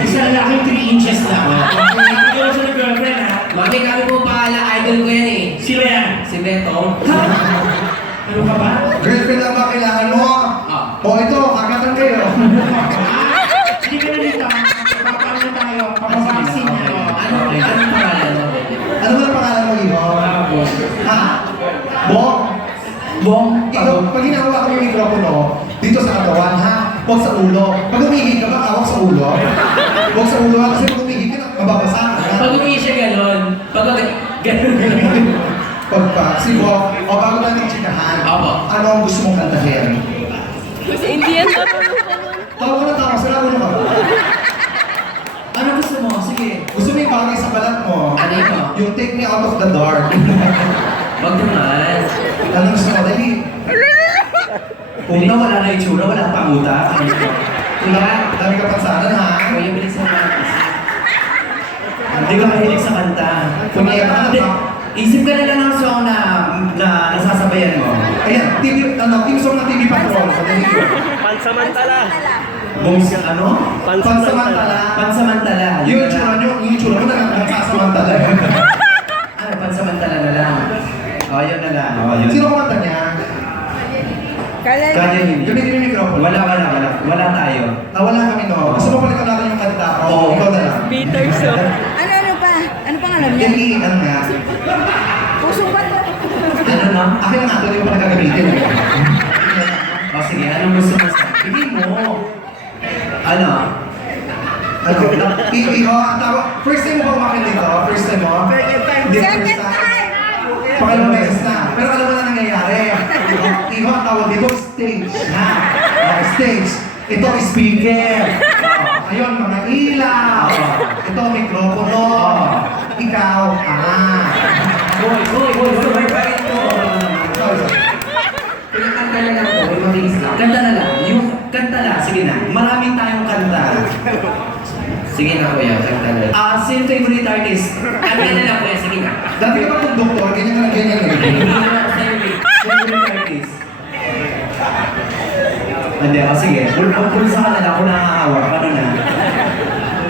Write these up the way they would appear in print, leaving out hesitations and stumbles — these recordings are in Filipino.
Isang laki 3 inches lang. Hindi ko siya girlfriend ha. Mami, kami po paala, idol ko yan eh. Sino yan? Si Beto. Ano ka ba? Girlfriend lang ba kailangan mo? O ito, agatan kayo. Hindi ka na dito. Papaano na tayo? Papabaksin niya. Ano pangalan mo? Ano ba ang pangalan mo, Iho? Boss. Ha? Bong? Bong? Ikaw, pag hinahawa ko yung mikropono, dito sa katawan, ha? Huwag sa ulo. Pag umihig ka ba, hawak sa ulo? Huwag sa ulo, ha? Kasi pag umihig ka, mababasa ka. ha? Pag hindi siya ganon, pag ganon. Pagpa, si Bong, o bago natin chikahan, Opo. ano ang gusto mong kantahin? Kasi Indian na po. Tawa ka na tawa, sila ulo ka ba? Ano gusto mo? Sige. Gusto mo yung bagay sa balat mo? Ano yun? Yung take me out of the dark. Wag naman. Ano gusto mo? Dali. Una, wala na itsura, wala pang utak. Kuya, Dami ka pansanan, ha? kuya, bilis mo. Hindi ka mahilig sa kanta. Kunya ka Hindi. na. Isip ka na lang ng song na nasasabayan mo. Ayan, TV, team song ng TV Patrol. Dali ko. Pansamantala. Bungs, ano? Pansamantala. Pansamantala. Yung itsura nyo, yung itsura mo na nagsasamantala. Ano, pansamantala na lang. O, yun na lang. O, yun. Sino kumanta niya? Kala Kaya hindi. Gamitin yung microphone. Wala tayo. Nawala kami, no? Gusto mo palitan natin yung kanta? Oo. Ikaw na lang. bitter soup. Ano pa? Ano pang alam niya? Dali, ano nga? Pusong pa. Ano na? Akin na nga, ito yung pala gagamitin. O, sige, anong gusto mo sa... Hindi mo. Ano? Ano? Ang tawag. First time mo ba umakit dito? First time mo? Hindi, Second first time. time! Pangalawang beses na. Pero alam mo na nangyayari. Iho, ang tawag dito, stage. Ha? Stage. Ito, speaker. Ayun, mga ilaw. Ito, mikropono. Ikaw, Hoy, sorry pa ito. Sorry. Pinakanta na lang po, mabilis lang. Kanta na lang. Yung kanta na. Sige na. Maraming tayong kanta. Sige na kuya, kanta na lang. Sino favorite artist? Kanta na lang kuya, sige na. Dati ka ba kung doktor, ganyan ka na ganyan na Hindi ganyan. na ako sa'yo eh. Favorite artist? Hindi, sige. Pulsa ka na lang kung nakakawa. Paano na?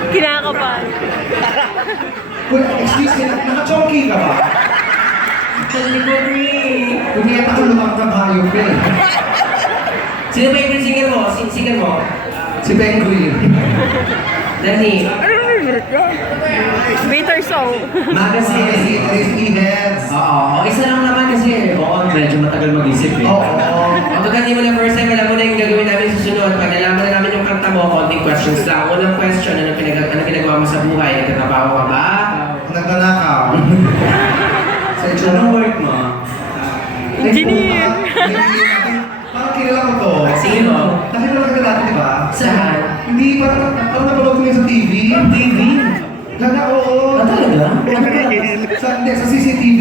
Kinakabahan. Excuse me, naka-chonky ka ba? Delivery! Kumiyata ko lumang ka hayop eh. Sino favorite singer mo? Singer mo? Si Penguin. Dani. Bitter soup. Magazine. Si Heads. Oo. Isa lang naman kasi. Oo, medyo matagal mag-isip eh. Oo. Kapag hindi mo na first time, alam mo na yung gagawin namin sa sunod. Pag nalaman na namin yung kanta mo, konting questions lang. Unang question, ano pinagawa mo sa buhay? Nagtatrabaho ka ba? Nagnanakaw. Sa itsura Anong mo. work mo? Engineer. Parang kilala ko to. Sino? Nakilala ka dati, di ba? Saan? Hindi, parang napanood ko yun sa TV. TV? Lala, oo. Ah, talaga? Hindi, sa CCTV.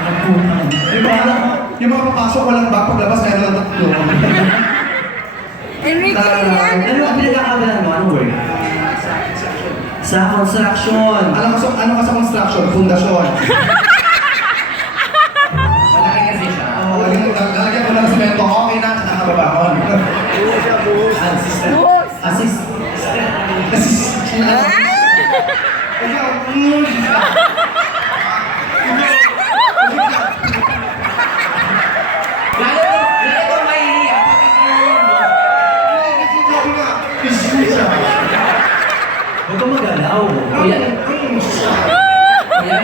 Nagpunan. Di ba? Yung mga papasok, walang bag, paglabas, meron lang tatlo. Enrique yan. Ano ang pinagkakabalan mo? Anong work? Sa construction. Ano ka sa construction? Fundasyon. Malaki kasi siya. Oo, lalagyan ko ng semento. Okay na, nakababa ko. Assistant. Boss. Ikaw, Lalo ko mahihiya. Huwag kang magalaw. Kuya, kuya,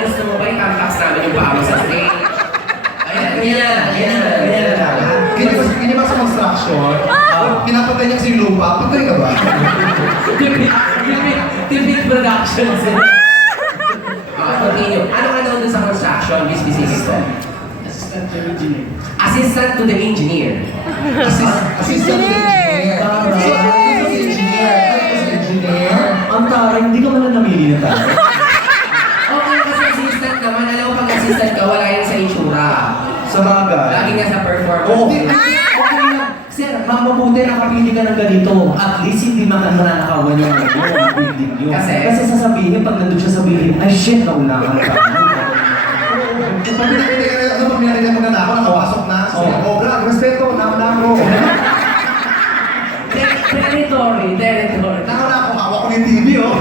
gusto mo ba i-contact namin yung paa mo sa stage? Ayan, ganyan na. Ganyan ba sa construction? Pinapatay niya si lupa, patay ka ba? Tipid Productions. Continue. Ano doon sa construction? Business assistant. Assistant to the engineer. Assistant engineer. So, ano si engineer? Ano si engineer? Ang taray, hindi ka man lang namili na tayo. Okay, kasi assistant naman. Alam mo, pag assistant ka, wala yan sa itsura. Sa bagay. Lagi nga sa performance. Oo. Okay lang. Sir, mabuti nakapili ka ng ganito. At least hindi mananakawan yung building nyo. Kasi sasabihin, pag nandun siya sabihin, ay shit, naunahan ka. Pag pinakita mo na ako, nakapasok na. Oh, brad, respeto, nauna ako. Territory. Nauna ako, yung TV, oh.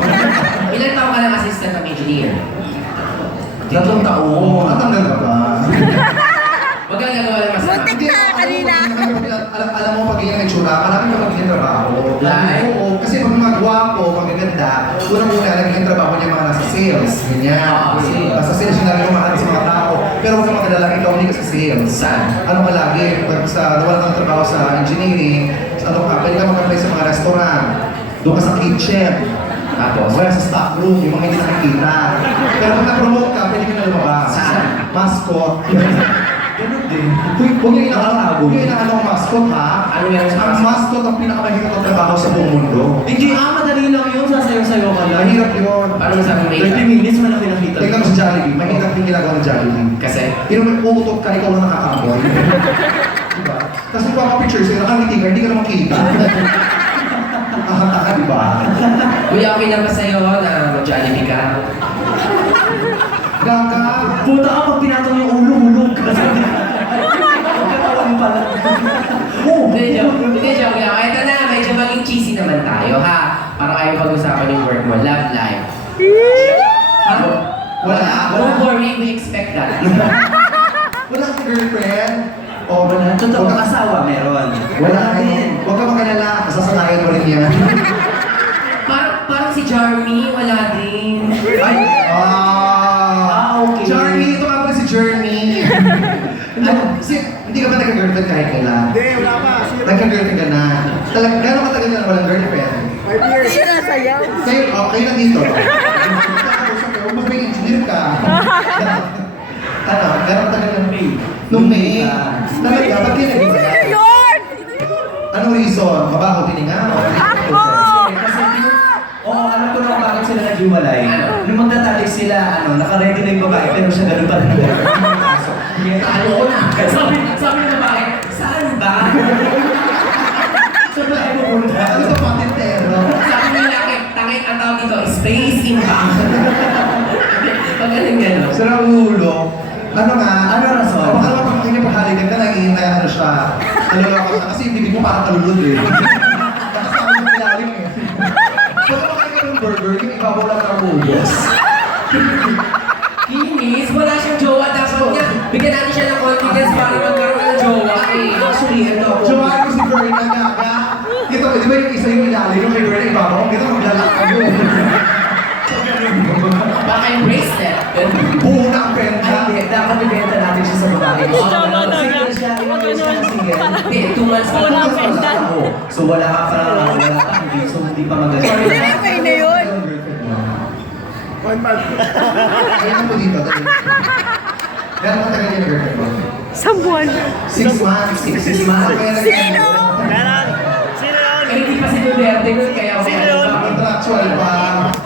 Ilan taon ka ng assistant ng engineer? 3 taon. Natanggal ka ba? Huwag kang gagawa ng masama. Muntik na kanina. Alam mo, pag ganyan ang itsura, marami ka magiging trabaho. Like? Oo, kasi pag mga gwapo, magaganda, unang-una, nagiging trabaho niya mga nasa sales. Ganyan. Nasa sales yung lagi kumahan sa mga tao. Pero huwag kang magdala, ikaw hindi ka sa sales. Saan? Ano ka lagi? Pag nawala kang trabaho sa engineering, ano ka, pwede ka mag-apply sa mga restaurant. Doon ka sa kitchen. Tapos? Wala sa stock room, yung mga hindi nakikita. Pero pag na-promote ka, pwede ka na lumabas. Saan? Mascot. Ganun din. Huwag yung inaano ang mascot, ha? Ano meron sa Ang mascot ang pinakamahirap na trabaho sa buong mundo. Hindi, madali lang yun. Sasayaw-sayaw ka lang. Mahirap yun. Paano masabi may 30 minutes mo na pinakita. Tingnan mo sa Jollibee, mahirap yung ginagawa ng Jollibee. Kasi? Pero may uutot ka, ikaw lang nakakamboy. Diba? Tapos kung papa-picture sa'yo, nakangiti ka, hindi ka na makita. Nakakataka, diba? Kuya, okay na ba sa'yo na mag-Jollibee ka? Gaga! Puta ka, pag pinatong yung ulo, hulog ka. Katawan pala. Oh, Hindi, joke lang. Ito na, medyo maging cheesy naman tayo, ha? Para kayo pag-usapan yung work mo, love life. Ha? Wala. Don't worry, we expect that. Wala kang girlfriend? O, Wala. Totoo, asawa meron. Wala din. Huwag ka mag-alala, masasanayan mo rin yan. Parang si Jeremy, wala din. Ay! Okay. Journey, ito nga pala si Journey. Hindi ka ba nagka-girlfriend kahit kailan? Hindi, wala pa. Nagka-girlfriend ka na. Gano'ng katagal ka na walang girlfriend? 5 years. Hindi na sayaw. Kayo, okay na dito. Huwag mo may engineer ka. Ano, gano'ng katagal ka na May? Nung May. Talaga, ba't kayo Sino nag-iwalay? yun? Anong reason? Mabaho tininga? Ako! Kasi oo, alam ko na bakit sila naghiwalay. Ano? Nung magtatalik sila, naka-ready na yung babae, pero siya ganun pa rin ang gano'n. Talo ko na. Sabi ng babae, saan ba? Saan ba tayo pupunta? Ano ito patentero? Sabi ng lalaki, tangit ang tawag dito, spacing ba? Pag ganun. Sarang ulo. Ano nga? Ano rason? Baka naman pag kinipag-halikan ka, nag-iintay ano siya. Ano lang ako, kasi yung bibig mo parang talulod eh. Nakasama mo ilalim eh. Pag kumakain ka ng burger, yung ibabaw lang ng ubos. Kinis, wala siyang jowa. Dapat niya, bigyan natin siya ng confidence para magkaroon ng jowa. Actually, ito ako. Jowa ko si Verna Gaga. Ito, di ba yung isa yung ilalim, yung kay Verna ibabaw? Ito, maglalakad mo. So, ganun mo. Baka yung bracelet. Buo na ang Ay, benta. hindi. Dapat ibenta natin siya sa babae. Tama na Single nga. siya, Wag ilang years siya ganun. single. Hindi, 2 months pa. Wala lang. pa. Benta. Oo. So wala ka pa, hindi. So hindi pa maganda. Siyempre na yun. Ano ang girlfriend mo? 1 month. Ayan mo dito, dali. Gano'n matagal yung girlfriend mo? Sambuan. 6 months. 6 months. Sino? Meron. Sino yun? Eh, hindi pa si Duterte nun, kaya Sino yun? Contractual pa.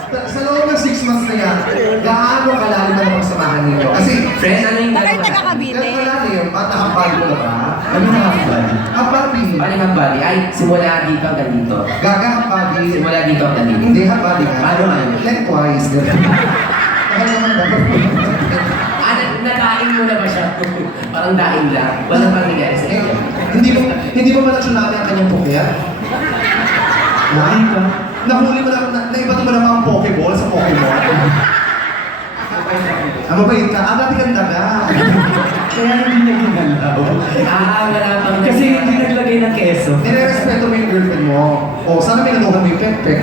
Sa loob ng 6 months na yan, gaano kalalim na naman samahan ninyo? Kasi, Friend, ano yung Bakit dalawa? taga Cavite? gano'n kalalim, at nakapal mo na ba? Ano na nga ba? Hapabi. Ano yung body? Ay, simula dito hanggang dito. Gaga hapabi. Simula dito hanggang dito. Hindi hapabi nga. Paano nga? Lengthwise. Gano'n. Baka naman dapat. Ah, nadaing mo na ba siya? Parang daing lang. Wala pang nangyari sa inyo. Hindi mo ba na-tsunami ang kanyang pokya? Ay ka. Nahuli mo na, naibato mo naman ang Pokeball sa Pokemon. Ang mabait ka, dati kang daga. Kaya hindi niya ginalaw. Wala pang Kasi hindi naglagay ng keso. Nire-respeto mo yung girlfriend mo. O, sana may naluhan mo yung pek-pek.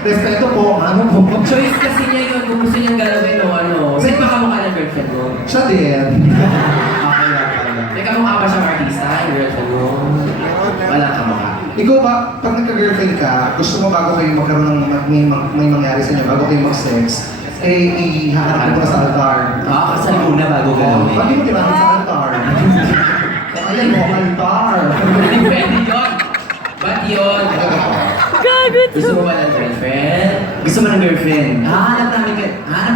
Respeto po, ano po. Choice kasi niya yun kung gusto niyang galawin o ano. Saan pa kamukha ng girlfriend mo? Siya din. May kamukha ba siyang artista, yung girlfriend mo? Wala kamukha. Ikaw ba, pag nagka-girlfriend ka, gusto mo bago kayo magkaroon ng may mangyari sa inyo, bago kayo mag-sex, ihaharap mo na sa altar. Kasal muna bago galawin. Bakit mo kailangan sa altar? Ayan mo, altar. Hindi pwede yun. Ba't yun? Gagot. Gusto mo ba ng girlfriend? Gusto mo ng girlfriend? Hahanap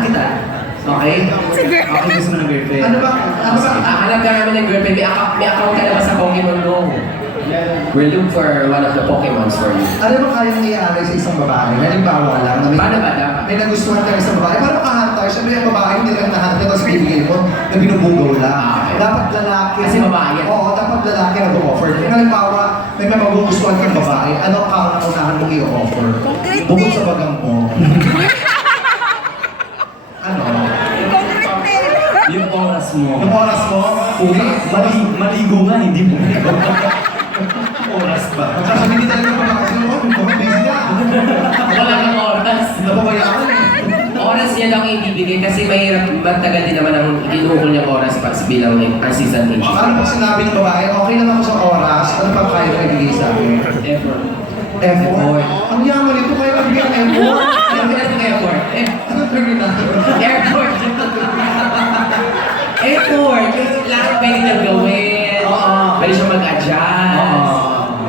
kita. Okay? Sige. Okay, gusto mo ng girlfriend. Ano ba? Hanap ka namin ng girlfriend. May account ka na ba sa Pokemon Go? We'll look for one of the Pokemons for you. Ano ba kayang i-aalay sa isang babae? Halimbawa lang, na Paano ba dapat? may nagustuhan ka isang babae. Parang kahantar, syempre yung babae hindi lang nahantar, tapos bibigay mo na binubugaw lang. Okay. Dapat lalaki. Kasi babae yan. Oo, dapat lalaki na offer. Kung halimbawa, may magugustuhan kang babae, ano ang unahan mong i-offer? Concrete Bukod nail. sa bagang mo. Ano? Concrete nail. Yung oras mo. Yung oras mo? Maligo nga, hindi mo. Oras ba? Kasi hindi talaga mapakasino ko, kung busy na. Wala kang oras. Napabayaan eh. Oras niya lang ibibigay kasi mahirap matagal din naman ang inuukol niyang oras pa bilang assistant engineer. Ano pag sinabi ng babae, okay lang ako sa oras, ano pa kaya na ibigay sa akin? Effort. Effort. Ang yaman ito, kaya lang bigyan ng effort. Ano ba yung effort? Ano terminal? Effort! Effort! Yung lahat pwede niyang gawin. Oo. Pwede siya mag-adjust.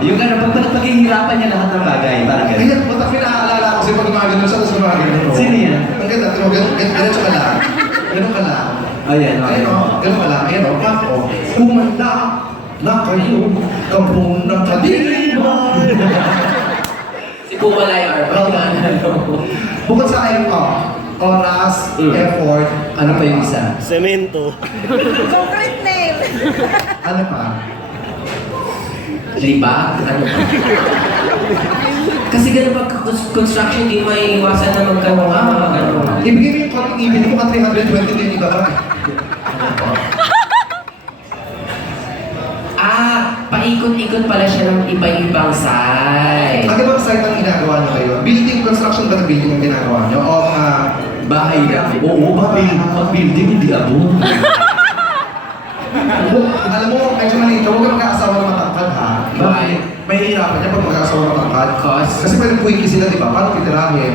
Yung ano, paghihirapan niya lahat ng bagay. Parang ganun. Kaya, ba't pinaalala ko kasi pag gumagano siya, tapos gumagano. Sino yan? Ang ganda, ganun siya ka lang. Ganun ka lang. Ayan, Ayun o, ganun ka lang. Ayun o, ako. Kumanda na kayo, kampong ng kadiliman. Si Kumalay Arpa. Bukod sa ayun ko, oras, effort, Ano pa yung isa? Semento. Concrete nail. ano pa? Liba? Ano ba? Kasi ganun pag construction, di may iwasan na magkaroon ka, mga ganun. Ibigay mo yung konting ibig mo ka 320 din iba ba? Paikot-ikot pala siya ng iba-ibang side. Ano bang site ang ginagawa niyo kayo? Building, construction ba ng building ang ginagawa niyo? O mga Bahay na. Oo, mag-building, hindi abot. alam mo, medyo malito, huwag kang mag-aasawa ng matangkad ha. Bakit? May hirapan niya pag mag-aasawa ng matangkad. Cause? Kasi pwede quickie sila, di ba? Paano titirahin?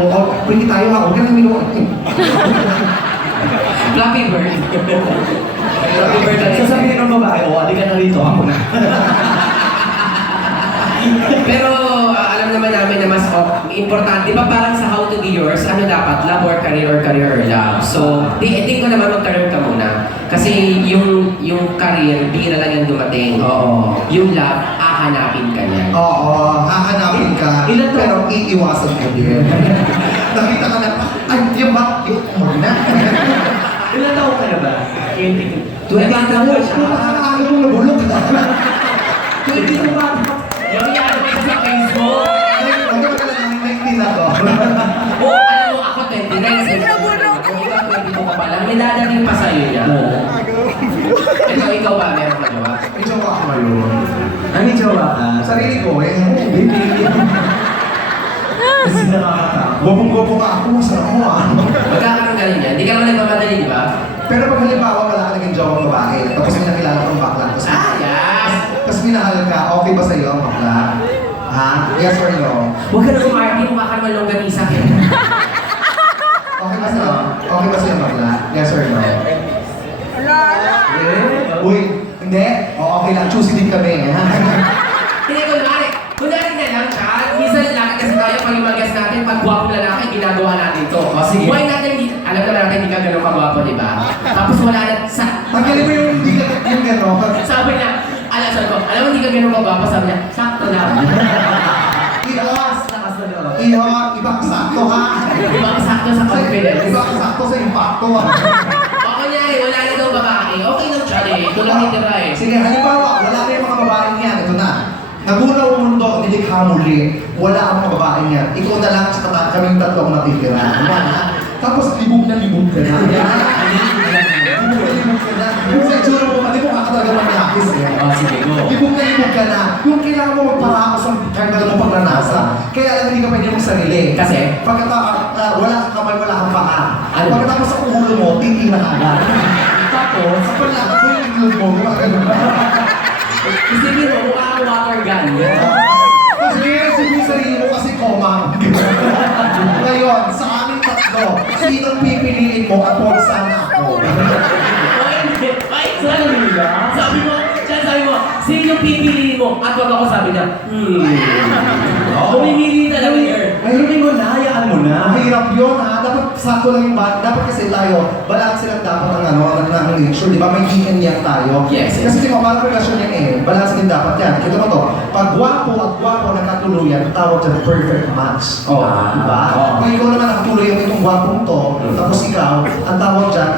Oo, quickie tayo ha, huwag ka nang minuwan. Flappy Bird. Flappy Bird ang Sasabihin ng babae, adi ka na rito, ako na. Pero alam naman namin na mas importante, di ba parang sa How to Be Yours, ano dapat, love or career or love? So, think ko naman mag-career ka muna. Kasi yung career, bira lang yung dumating. Oo. Yung love, hahanapin ka niya. Oo, hahanapin ka, Ilan to? pero iiwasan ka din. Nakita ka na, ay, yung ba? Yung na. Ilan taon ka na ba? 20 na Ano ba mo, siya? nakakaano mong nabulog. 20 na ba? Yung yan sa Facebook. Ay, huwag ka lang, 19 na to. Oh, alam mo, ako 29. Ay, nabulok. Kung ikaw 22 ka pa lang, may dadating pa sa'yo niya. Oo. Ikaw ba, meron ka ba? May jowa ako ngayon. Ano yung jowa ka? Sarili ko eh, baby. Kasi nakakatakot. Gopong-gopo ka ako, masarap mo ah. Magkakaroon ka rin yan. Hindi ka naman nagmamadali, di ba? Pero pag halimbawa wala ka naging jowang babae, tapos may nakilala kang bakla, tapos Yes! tapos minahal ka, okay ba sa'yo ang bakla? Ha? Yes or no? Huwag ka na kumarty, mukha ka naman longganisa. Okay ba sa'yo? Okay ba sa'yo ang bakla? Yes or no? Wala na. Uy, hindi? O okay lang, choosy din kami. Hindi, kunwari na lang siya. Minsan laki kasi tayo pag imagas natin, pag gwapong lalaki, ginagawa natin to. Sige. Why natin, alam naman natin, hindi ka ganun kagwapo, di ba? Tapos wala na, Tanggalin mo yung hindi ka yung gano'n. sabi niya, sabi ko, alam mo hindi ka ganun kagwapo, sabi niya, sakto lang. Iho, iba ka sakto ha. Di ba, sakto sa confidence. Iba ka sakto sa impacto ha. O kunyari, wala na daw babae, okay lang siya eh. Ito lang itira eh. Sige, halimbawa, wala na yung mga babaeng yan. Ito na. Nagunaw ang mundo, nilikha muli. Wala ang mga babaeng yan. Ikaw na lang sa kaming tatlong natitira. Diba na? Tapos libog ka na. Libog na libog ka na. Yung sa itsura mo, hindi mo kakataga manakis eh. Sige, go. Libog ka na. Yung kailangan mo magparaos ang kagad mo pagnanasa. Kaya alam hindi ka pwede mong sarili. Kasi? Pagkatapos, wala kang kamay, wala kang paa. Ano? Pagkatapos sa ulo mo, titira ka agad. Tapos, sa palakad mo yung iglog mo, mga ganun. Isipin mo, mukha kang water gun. Kasi yung sarili mo kasi komang. Ngayon, sa aming tatlo, sinong pipiliin mo at huwag sana ako? Ay, sabi mo, sino yung pipiliin mo? At wag ako sabi niya, Pumimili talaga girl. Ayun mo na, hayaan mo na. Mahirap yun ha. Dapat sakto lang yung band. Dapat kasi tayo, balance lang dapat ang ng nature. Di ba? May yin and yang tayo. Yes. Kasi di ba, parang relasyon yan eh. Balance din dapat yan. Kita mo to, pag gwapo at gwapo nagkatuluyan, tawag dyan perfect match. Oh. Di ba? Oh. Kung ikaw naman nakatuluyan itong gwapong to, tapos ikaw, ang tawag dyan,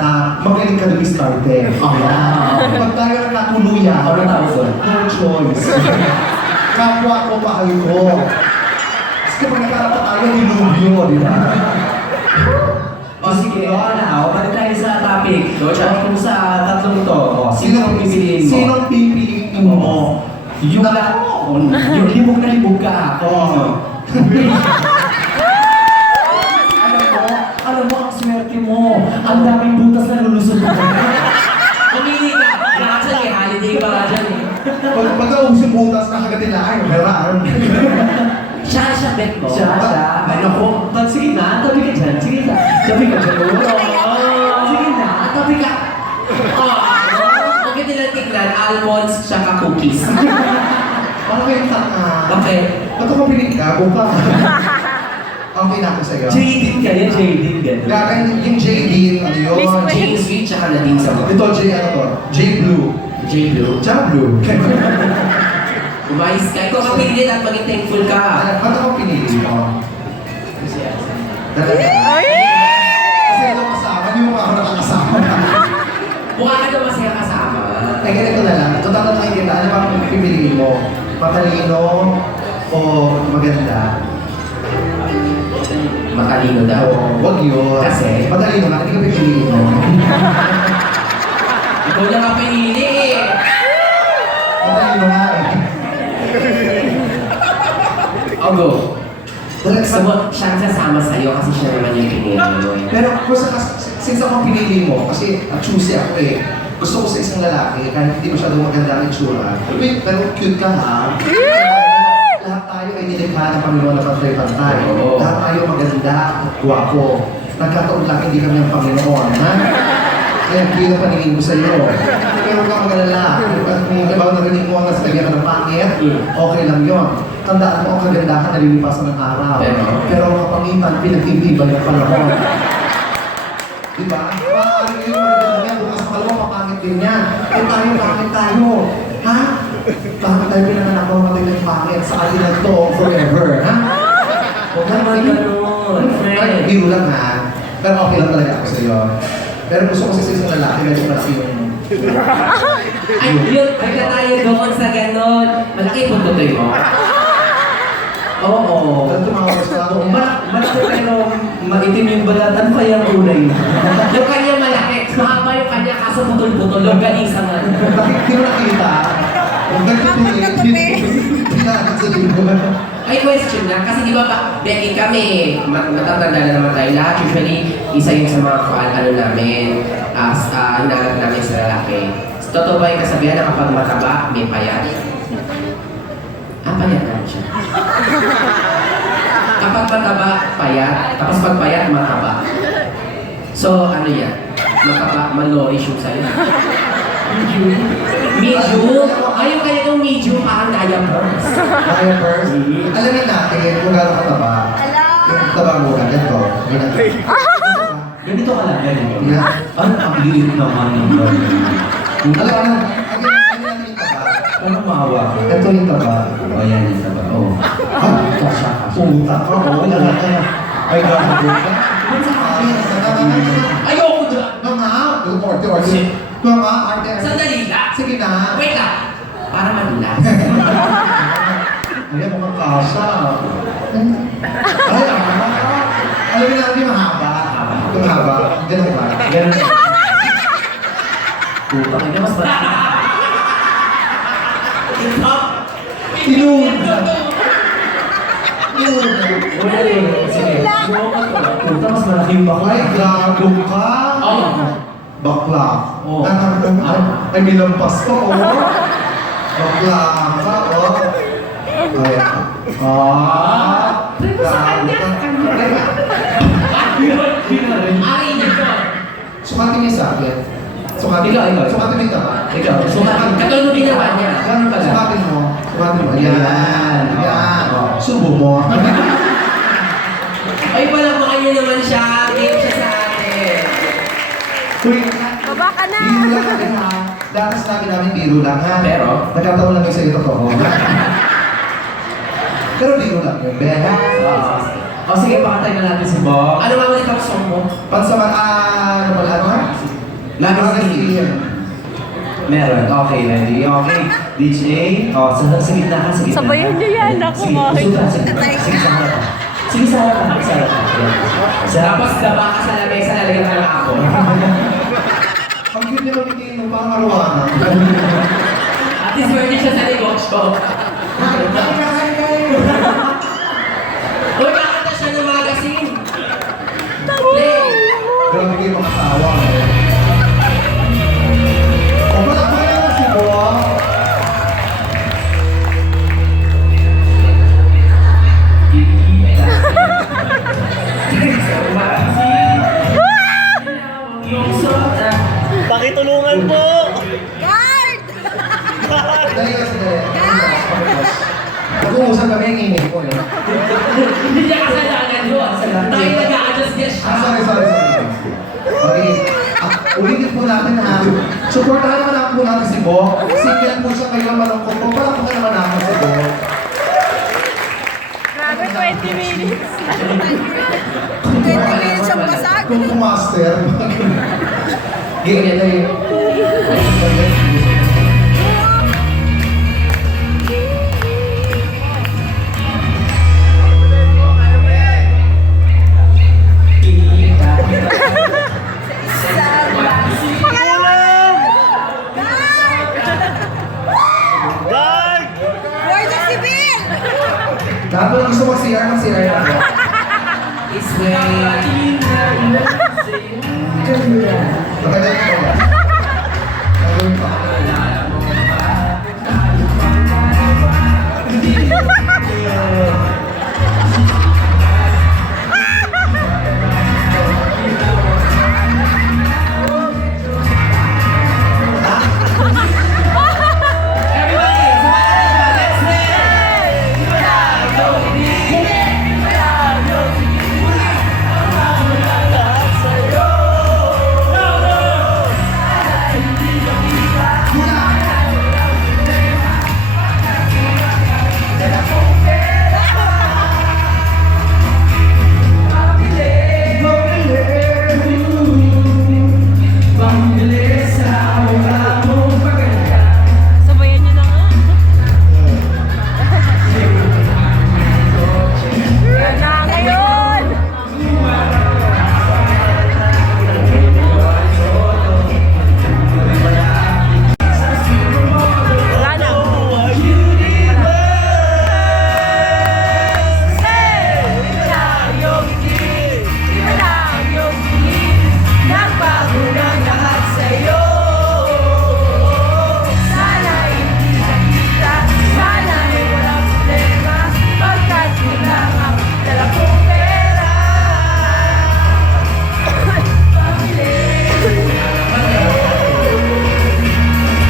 magaling ka dumiskarte. Ah. Pag tayo nagkatuluyan, Ano tawag doon? no choice. Kapwa ko, mahal ko. Kasi pag nagkarap tayo, dilubyo, di ba? O sige, balik tayo sa topic. Kung sa tatlong to, sino ang pipiliin mo? Sinong pipiliin mo? Yung yung libog na libog ka. Alam mo, ang swerte mo. Ang daming butas na lulusot mo. Pumili ka. Kasi may holiday ba nga dyan eh. Pag naubos yung butas, nakagatin lang, ay, meron. Siya, bet mo. Siya. Ano ko? Sige na, tabi ka dyan. Sige na. Tabi ka dyan. Sige na, tabi ka. Huwag ka nilang tignan, almonds tsaka cookies. Ano kayong taka? Bakit? Ba't ako pinig ka? Buka. Okay na ako sa'yo. Jaded ka yan, jaded ka. Gagan yung JD, ano yun? Jane Sweet tsaka Nadine Sabon. Ito, J, ano to? J Blue. J Blue. Ja Blue. Umayos ka. Ikaw ang pinili at maging thankful ka. Ba't ako pinili mo? Talaga? Kasi ito kasama, hindi mo ako nakakasama. Mukha ka daw masaya kasama. Ay, ganito na lang. Ito tatanungin kita, ano ba ang pipiliin mo? Matalino o maganda? Matalino daw. Wag yun. Kasi? Matalino na, hindi ka pipiliin mo. Ikaw lang ang pinili eh. Matalino nga eh. O go. Talaga Gusto mo siyang sasama sa'yo kasi siya naman yung pinili mo eh. Pero since ako pinili mo, kasi choosy ako eh. Gusto ko sa isang lalaki, kahit hindi masyadong maganda ang itsura. Pero cute ka ha. Lahat tayo ay nilikha ng Panginoon na pantay-pantay. Oo. Lahat tayo maganda at gwapo. Nagkataon lang hindi kami ang Panginoon, ha? Kaya hindi na paningin ko sa iyo. Pero huwag kang mag-alala. Kung halimbawa narinig mo na sa kanya ka ng pangit, okay lang yon. Tandaan mo ang kagandahan na lilipasan ng araw. Pero ang kapangitan, pinagtitibay ng panahon. Diba? Paano yung maganda yan? Bukas pa lang, mapangit din yan. Eh tayo, pangit tayo. Ha? Bakit tayo pinanganak mo matay ng pangit sa atin na to forever, ha? Huwag ka naman ganun, friend. Biro lang ha. Pero okay lang talaga ako sa'yo. Pero gusto ko sa isang lalaki, medyo malaki yung... Ay, yun, ay na tayo doon sa ganon. Malaki po tutoy mo. Oo. Pero tumawag sa ako. Malaki pero maitim yung balat. Ano kaya ang kulay? Yung kanya malaki. Mahaba yung kanya kaso putol-putol. Yung ganisa nga. Hindi mo nakita. Huwag ka tutuloy. Pinakit sa libro. Ay, question na. Kasi di ba, Becky, kami, matatanda na naman tayo lahat. Usually, isa yun sa mga ano namin, hinahanap namin sa lalaki. Totoo ba yung kasabihan na kapag mataba, may payat? Payat naman siya. Kapag mataba, payat. Tapos pag payat, mataba. So, ano yan? Mataba, malorish yung sa'yo. Medium? Ayun kaya yung medium, parang diapers. Kaya first, alamin natin kung gano'ng kataba. Yung taba mo na, ganito. Ganito. Ganito ka lang, ganito. Yeah. Ano ang liit naman ng bagay? Alam mo, ano yung taba? Ano maawa ka? Ito yung taba. O yan yung taba. Oo. Ha? Kasya ka. Pumunta ka, oo, lahat na. Ay, gano'n ka. Ayoko dyan! Mga, orte. Mga, arte. Sandali lang! Sige na. Wait lang! Para madulas. Ayan, mukhang kasa. Ay, alam mo natin yung mahaba. Yung mahaba. Ganun ba? Ganun. Puta, kaya mas malaki. Inun! Wala eh. Sige. Puta, mas malaki yung bakla. Ay, gago ka! Oo. Bakla. Oo. Ay, nilampas ko, oh. Bakla ka, oh. Ay, Pero sa kanya, Ari niya ko. Sukatin niya sa akin. Sukatin. Ikaw. Sukatin mo ito. Ikaw, sumakin. Katulad mo ginawa niya. Ganun pala. Sukatin mo. Sukatin mo. Ayan. Ayan. Oo. Subo mo. naman siya. Game siya sa atin. Uy, Baba ka na. biro lang kami ha. Dahil sabi namin biro lang ha. Pero? Nagkataon lang yung sa'yo totoo. Pero biro lang yun, Ben. O sige, pakatay na natin si Bob. Ano nga ulit ang song mo? Ano pala, ano ha? Lagi Meron. Okay, ready? Okay. DJ. O, sa gitna ka, sa gitna. Sabayan niyo yan, ako, Sige, Mike. usutan, sige. Sige, sa harap. Sige, sa harap. Sa harap. Sa harap. Tapos daba ka sa lamesa, lalagyan ka ng ako. Ang cute niya magiging nung parang arawana. At least pwede siya sa negosyo. Uy, nakita siya ng magazine. Play. Grabe kayo mga tawa. O, ba't ako na si Boa? Pakitulungan po! Guard! Dali ka sandali. Nag-uusap kami yung ingay ko eh. Hindi niya kasalanan yun. Tayo nag-a-adjust niya siya. Sorry. Okay. Ulitin po natin ha. Supportahan naman ako po natin si Bo. Single po siya kayo malungkot po. Palakpakan naman ako si Bo. Grabe, 20 minutes. 20 minutes ang basag. Kung master. Ganyan na yun. Guard! Guardia Civil! Lahat mo lang gusto mag-CR na ako. It's waiting. Matagal ko ba? Gagawin pa. Sabayan niyo na nga. Yan na ngayon! Wala na.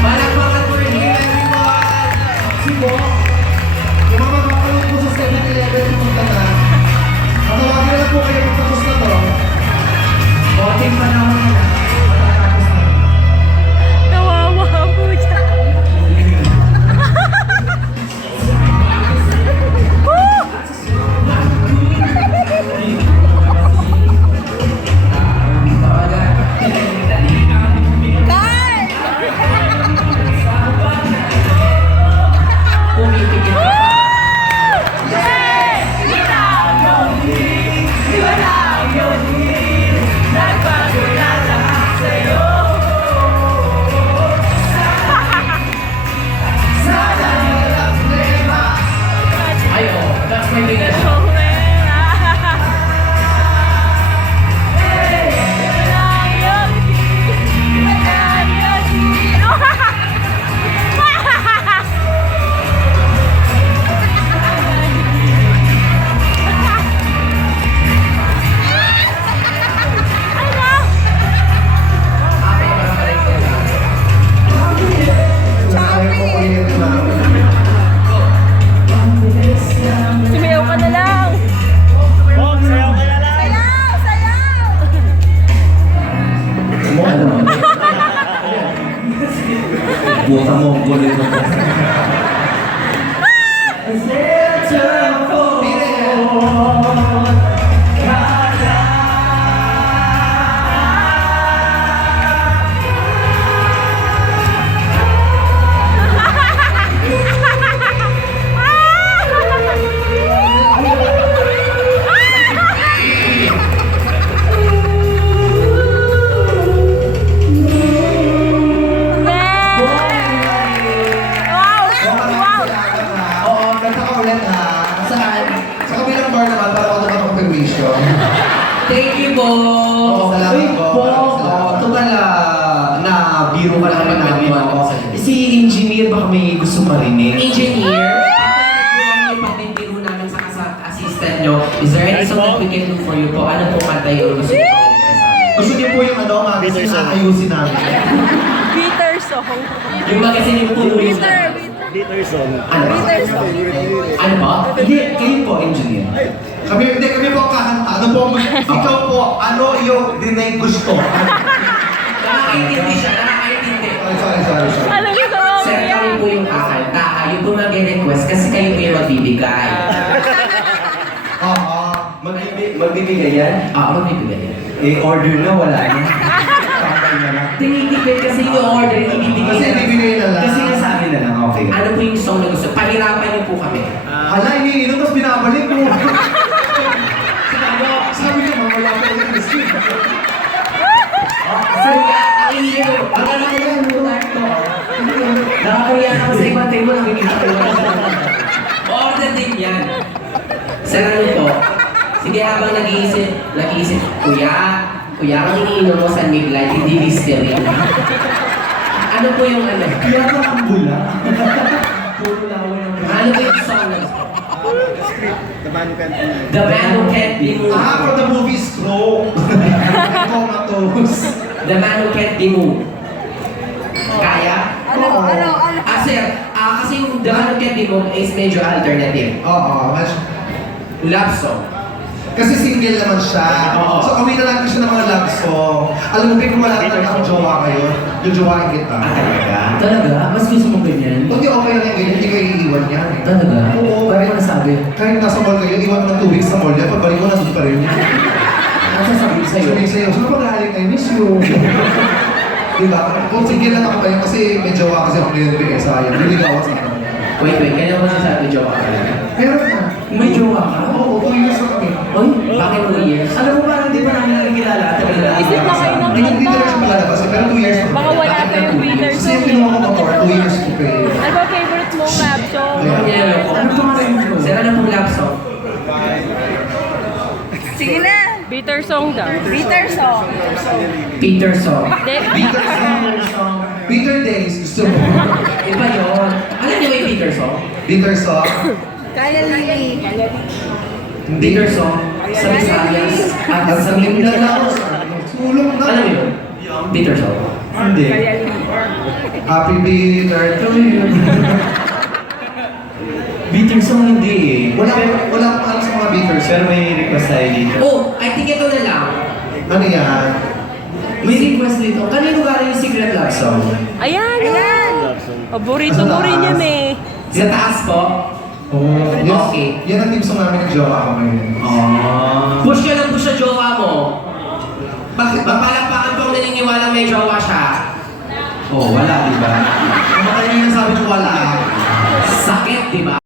Palakpakan po rin kayo, everyone. Si Bo, kung mga magpapalong po sa 7-Eleven, punta na. Matawagin na lang po kayo kung tapos na to. Konting panahon na lang. Matatapos na. Kawawa po siya. Guard! Pumipigil ka. Nagbago na lang Is there any Nice song that po. we can do for you po? Ano po kanta yung gusto niyo po sa amin? Gusto niyo po yung ano, magazine Peterson. na ayusin namin. Bitter song. Yung magazine yung puro yung... Bitter. Peterson. Ano ba? Bitter song. Ano ba? Hindi, kayo po, engineer. Kami po ang kakanta. Ano po, ikaw po, ano yung dinay gusto? Nakakaintindi siya, nakakaintindi. Sorry. Alam mo sa Sir, kami po yung kakanta. Kayo po mag-request kasi kayo po yung magbibigay. Oo. Magbibigay yan? Magbibigay yan. Order na, wala na. Tambay na lang. Tinitipid kasi yung order, ibibigay Kasi na. ibibigay na lang. Kasi nasabi na lang, okay. Ano po yung song na gusto? Pahirapan niyo po kami. Hala, iniinom, tapos binabalik mo. Sabi niya, wala pa yung Christine. Sir, ang inyo. Ang alam ko yan, Nakakaya ako sa ibang table, nakikita ko. order din yan. Sir, ano po? Sige, habang nag-iisip, kuya, ang iniinom mo sa Miglite, hindi Listerine. Ano po yung ano? Kaya ako ang bula. Puro lawan ng Ano po yung song na gusto? The Man Who Can't Be Moved. From the movie Stroke. Comatose. The Man Who Can't Be Moved. Kaya? Ano? Sir, kasi yung The Man Who Can't Be Moved is medyo alternative. Oo, Love song. kasi single naman siya. Oo. So, kami na lang siya ng mga love song. Alam mo, kung wala ka ng jowa kayo, jojowain kita. Talaga? Talaga? Mas gusto mo ganyan? Hindi okay lang yung ganyan, hindi ko iiwan yan. Talaga? Oo. Bakit mo nasabi? Kahit nasa mall kayo, iwan mo ng 2 weeks sa mall yan, pagbalik mo, nandun pa rin. Ano sasabihin sa'yo? Sabihin sa'yo, saan pa galing? I miss you. Diba? Kung single lang ako kayo, kasi may jowa kasi ako ngayon bigay sa akin. Niligawan sa akin. Wait, kaya mo sasabi jowa ka talaga? Pero na. May jowa ka? Oo, 2 years na kami. Oy, Bakit 2 years? alam mo parang di pa namin nakikilala at Isip na kayo ng Hindi na siya malalabas, pero 2 years na. Baka wala pa yung bitter Kasi song. yung kinuha ko motor, 2 years ko kayo. Ano ba favorite mong love song? Ano ito nga rin ko? Sir, ano pong love song? Sige na. Bitter song daw. Bitter song. Peter song. Bitter song. Bitter days, gusto mo. Iba yun. Alam niyo ba yung Peter song? Bitter song. Kaya Lili. Peter song. Sa Visayas at sa Mindanao. Sulong na. Alam niyo yun? Peter song. Hindi. Happy bitter to you. Bitter song hindi eh. Wala akong alam sa mga bitter song. Pero may request tayo dito. Oh, I think ito na lang. Ano yan? May request dito. Kanino galing yung secret love song? Ayan. Paborito mo rin yan eh. Sa taas po. Oh, yes. Okay. Yan ang team song namin ng jowa ko ngayon. Push ka lang push sa jowa mo. Bakit? Papalakpakan ko ang naniniwala may jowa siya. Oh, wala, di ba? Ano kayo yung sabi ko wala? Sakit, di ba?